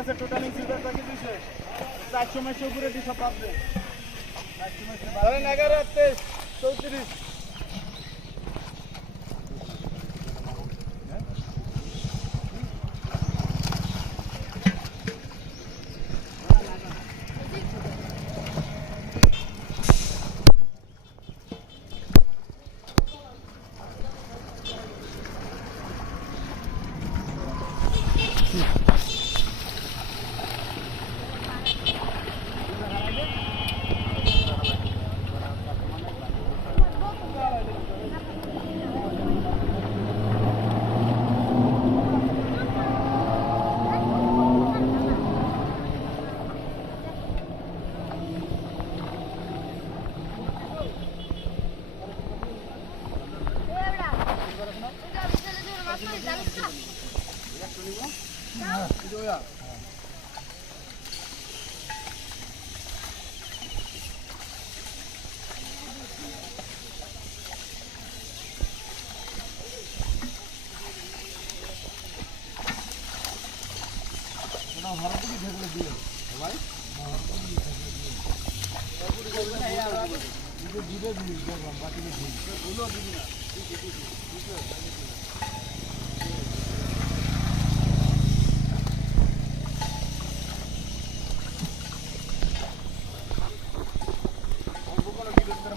আছে totalling silver package হইছে 400 মাস উপরে দি সব পাবে 400 মাস ধরেন 11 23 34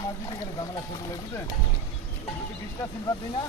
মাছ দিতে গেলে ঝামেলা শুরু হয়ে বুঝলেন 20টা সিলভার দিই না